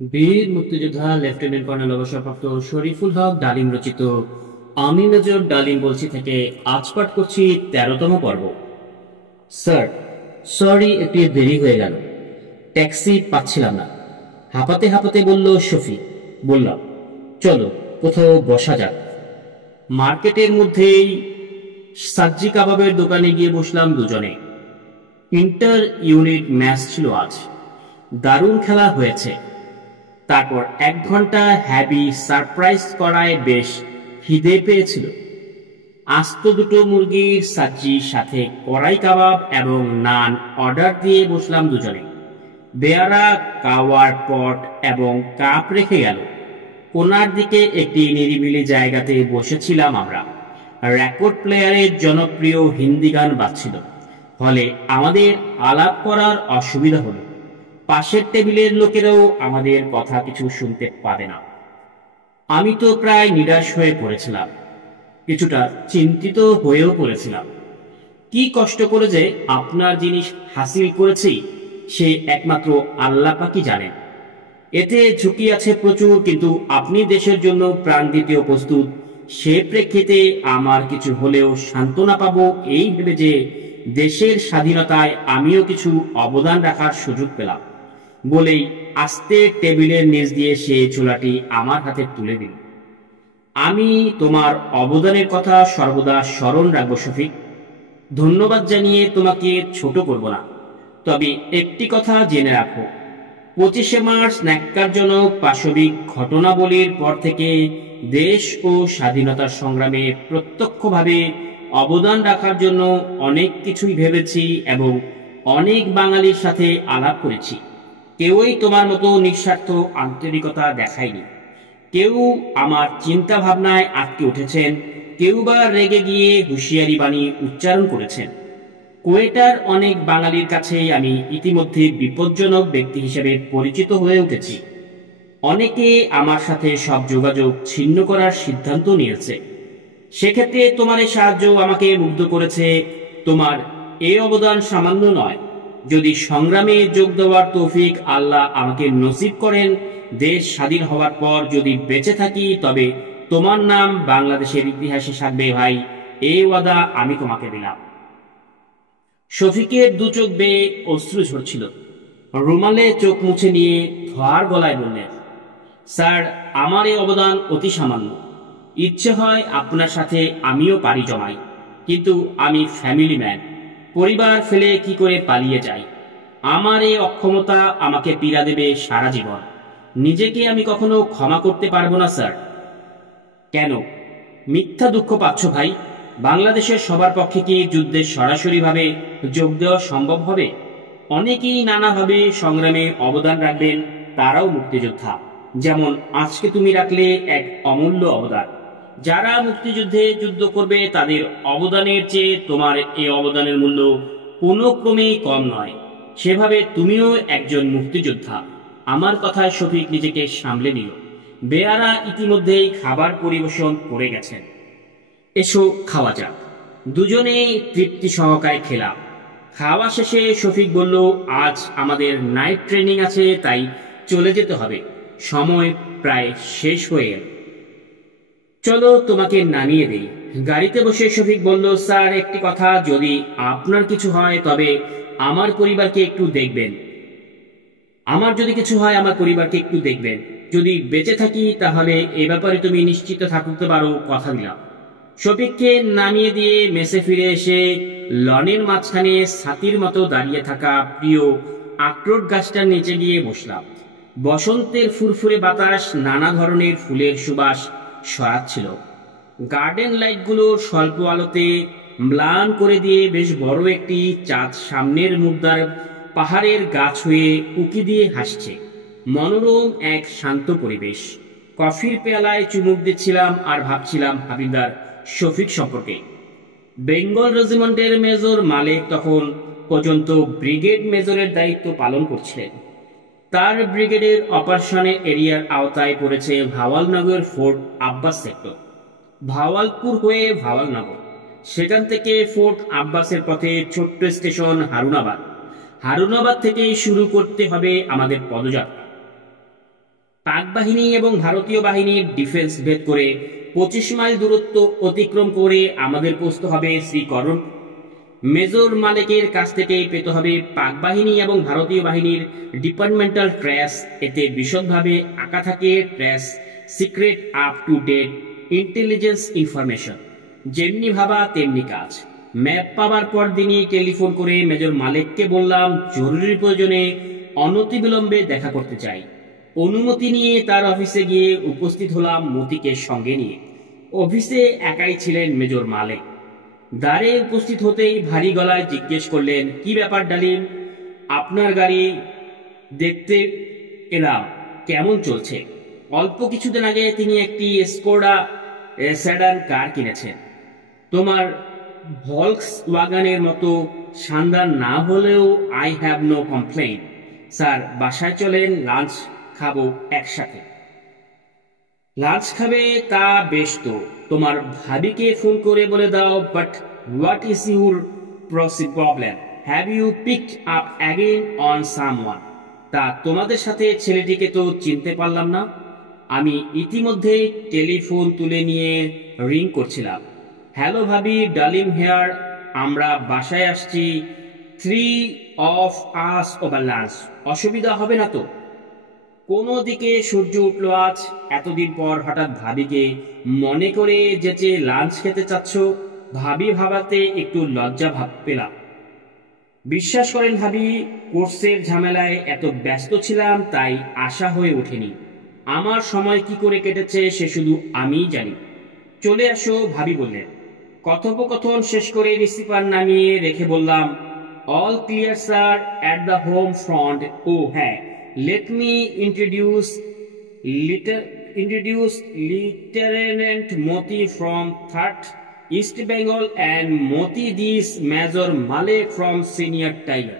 বীর মুক্তিযোদ্ধা lieutenant colonel অবসরপ্রাপ্ত শরীফুল হক ডালিম রচিত আমি মেজর ডালিম বলছি থেকে আজ পাঠ করছি ১৩তম পর্ব। স্যার, সরি, একটু দেরি হয়ে গেল, ট্যাক্সি পাচ্ছিলাম না। হাঁপাতে হাঁপাতে বলল শফিক। বললাম, চলো কোথাও বসা যাক। মার্কেটের মধ্যেই সাজ্জি কাবাবের দোকানে গিয়ে বসলাম দুজনে। ইন্টার ইউনিট ম্যাচ ছিল আজ, দারুণ খেলা হয়েছে। তারপর ১ ঘন্টা হ্যাভি সারপ্রাইজ করায় বেশ খিদে পেয়েছিল। আস্ত দুটো মুরগির সাজ্জির সাথে কড়াই কাবাব এবং নান অর্ডার দিয়ে বসলাম দুজনে। বেয়ারা কাওয়ার পট এবং কাপ রেখে গেল। কোনার দিকে একটি নিরিবিলি জায়গাতে বসেছিলাম আমরা। রেকর্ড প্লেয়ারের জনপ্রিয় হিন্দি গান বাজছিল, ফলে আমাদের আলাপ করার অসুবিধা হলো। পাশের টেবিলের লোকেরাও আমাদের কথা কিছু শুনতে পাবে না। আমি তো প্রায় নিরাশ হয়ে পড়েছিলাম, কিছুটা চিন্তিত হয়েও পড়েছিলাম। কি কষ্ট করে যে আপনার জিনিস হাসিল করেছি সে একমাত্র আল্লাহ পাকই জানেন। এতে ঝুঁকি আছে প্রচুর, কিন্তু আপনি দেশের জন্য প্রাণ দিতেও প্রস্তুত। সে প্রেক্ষিতে আমার কিছু হলেও সান্ত্বনা পাবো এই ভেবে যে দেশের স্বাধীনতায় আমিও কিছু অবদান রাখার সুযোগ পেলাম বলেই আস্তে টেবিলের নিচ দিয়ে সে ছোলাটি আমার হাতে তুলে দিল। আমি তোমার অবদানের কথা সর্বদা স্মরণ রাখবো শফিক। ধন্যবাদ জানিয়ে তোমাকে ছোট করব না, তবে একটি কথা জেনে রাখো, ২৫শে মার্চ ন্যাক্কারজনক পাশবিক ঘটনাবলীর পর থেকে দেশ ও স্বাধীনতার সংগ্রামে প্রত্যক্ষভাবে অবদান রাখার জন্য অনেক কিছুই ভেবেছি এবং অনেক বাঙালির সাথে আলাপ করেছি। কেউই তোমার মতো নিঃস্বার্থ আন্তরিকতা দেখায়নি। কেউ আমার চিন্তা ভাবনায় আটকে উঠেছেন, কেউ বা রেগে গিয়ে হুঁশিয়ারি বাণী উচ্চারণ করেছেন। কোয়েটার অনেক বাঙালির কাছেই আমি ইতিমধ্যে বিপজ্জনক ব্যক্তি হিসেবে পরিচিত হয়ে উঠেছি। অনেকে আমার সাথে সব যোগাযোগ ছিন্ন করার সিদ্ধান্ত নিয়েছে। সেক্ষেত্রে তোমার এই সাহায্য আমাকে মুগ্ধ করেছে। তোমার এই অবদান সামান্য নয়। যদি সংগ্রামে যোগ দেওয়ার তৌফিক আল্লাহ আমাকে নসিব করেন, দেশ স্বাধীন হওয়ার পর যদি বেঁচে থাকি, তবে তোমার নাম বাংলাদেশের ইতিহাসে থাকবে ভাই, এই ওয়াদা আমি তোমাকে দিলাম। শফিকের দু চোখ বেয়ে অশ্রু ঝরছিল। রুমালে চোখ মুছে নিয়ে ধোয়ার গলায় বললেন, স্যার, আমার এই অবদান অতি সামান্য। ইচ্ছে হয় আপনার সাথে আমিও পাড়ি জমাই, কিন্তু আমি ফ্যামিলি ম্যান। পরিবার ফেলে কি করে পালিয়ে যাই? আমার এই অক্ষমতা আমাকে পীড়া দেবে সারা জীবন। নিজেকে আমি কখনো ক্ষমা করতে পারবো না স্যার। কেন মিথ্যা দুঃখ পাচ্ছ ভাই? বাংলাদেশের সবার পক্ষে কি যুদ্ধে সরাসরিভাবে যোগ দেওয়া সম্ভব হবে? অনেকেই নানাভাবে সংগ্রামে অবদান রাখবেন, তারাও মুক্তিযোদ্ধা। যেমন আজকে তুমি রাখলে এক অমূল্য অবদান। যারা মুক্তিযুদ্ধে যুদ্ধ করবে তাদের অবদানের চেয়ে তোমার এই অবদানের মূল্য কোনো ক্রমেই কম নয়। সেভাবে তুমিও একজন মুক্তিযোদ্ধা। আমার কথায় শফিক নিজেকে সামলে নিল। বেয়ারা ইতিমধ্যেই খাবার পরিবেশন করে গেছেন। এসো খাওয়া যাক। দুজনেই তৃপ্তি সহকারে খেলাম। খাওয়া শেষে শফিক বলল, আজ আমাদের নাইট ট্রেনিং আছে, তাই চলে যেতে হবে। সময় প্রায় শেষ হয়ে এল। চলো তোমাকে নামিয়ে দিই। গাড়িতে বসে শফিক বলল, স্যার, একটি কথা, যদি আপনার কিছু হয় তবে আমার পরিবারকে একটু দেখবেন। যদি কিছু হয় আমার পরিবারকে একটু দেখবেন। যদি বেঁচে থাকি তাহলে এ ব্যাপারে তুমি নিশ্চিত থাকতে পারো, কথা দিলাম। শফিককে নামিয়ে দিয়ে মেসে ফিরে এসে লনের মাঝখানে ছাতির মতো দাঁড়িয়ে থাকা প্রিয় আখরোট গাছটার নিচে গিয়ে বসলাম। বসন্তের ফুরফুরে বাতাস নানা ধরনের ফুলের সুবাস ছড়াচ্ছিল। গার্ডেন লাইটগুলো স্বল্প আলোতে ম্লান করে দিয়ে বেশ বড় একটি চাঁদ সামনের মুদ্রার পাহাড়ের গাছ হয়ে উকি দিয়ে হাসছে। মনোরম এক শান্ত পরিবেশ। কফির পেয়ালায় চুমুক দিচ্ছিলাম আর ভাবছিলাম হাবিলদার শফিক সম্পর্কে। বেঙ্গল রেজিমেন্টের মেজর মালেক তখন পর্যন্ত ব্রিগেড মেজরের দায়িত্ব পালন করছিলেন। তার ব্রিগেডের অপারেশনের এরিয়ার আওতায় পড়েছে ভাওয়ালনগর ফোর্ট আব্বাস সেক্টর। ভাওয়ালপুর হয়ে ভাওয়ালনগর, সেখান থেকে ফোর্ট আব্বাসের পথে ছোট্ট স্টেশন হারুনাবাদ। হারুনাবাদ থেকেই শুরু করতে হবে আমাদের পদযাত্রা। পাক বাহিনী এবং ভারতীয় বাহিনীর ডিফেন্স ভেদ করে 25 মাইল দূরত্ব অতিক্রম করে আমাদের পৌঁছতে হবে শ্রীকরণ। মেজর মালেকের কাছ থেকে পেতে হবে পাক বাহিনী এবং ভারতীয় বাহিনীর ডিপার্টমেন্টাল ট্রেস। এতে বিশদভাবে আঁকা থাকে trace secret up to date intelligence information. যেমনি ভাবা তেমনি কাজ। ম্যাপ পাওয়ার পর দিনই টেলিফোন করে মেজর মালেককে বললাম জরুরি প্রয়োজনে অনতিবিলম্বে দেখা করতে চাই। অনুমতি নিয়ে তার অফিসে গিয়ে উপস্থিত হলাম মতিকে সঙ্গে নিয়ে। অফিসে একাই ছিলেন মেজর মালেক। দ্বারে উপস্থিত হতেই ভারী গলায় জিজ্ঞেস করলেন, কি ব্যাপার ডালিম? আপনার গাড়ি দেখতে এলাম, কেমন চলছে? অল্প কিছুদিন আগে তিনি একটি স্কোডা সেডান কার কিনেছেন। তোমার ভলক্স ওয়াগানের মতো শানদার না হলেও I have no complain. Sir, বাসায় চলেন, লাঞ্চ খাবো একসাথে। লাঞ্চ খাবে তা বেশ, তো তোমার ভাবিকে ফোন করে বলে দাও। But what is your problem? Have you picked up again on someone? তা তোমাদের সাথে ছেলেটিকে তো চিনতে পারলাম না। আমি ইতিমধ্যেই টেলিফোন তুলে নিয়ে রিং করছিলাম। হ্যালো ভাবি, ডালিম হেয়ার। আমরা বাসায় আসছি, 3 of us ওভার লাঞ্চ। অসুবিধা হবে না তো? কোনো দিকে সূর্য উঠল আজ। এতদিন পর হঠাৎ ভাবিকে মনে করে যেচে লাঞ্চ খেতে চাচ্ছ, ভাবি ভাবাতে একটু লজ্জা ভাব পেলাম। বিশ্বাস করেন ভাবি, কোর্সের ঝামেলায় এত ব্যস্ত ছিলাম তাই আশা হয়ে ওঠেনি। আমার সময় কি করে কেটেছে সে শুধু আমিই জানি। চলে আসো, ভাবি বললেন। কথোপকথন শেষ করে রিসিভার নামিয়ে রেখে বললাম, all clear sir at the home front. ও হ্যাঁ, let me introduce Lieutenant Moti from 3rd East Bengal and Moti this Major Malek from Senior Tiger.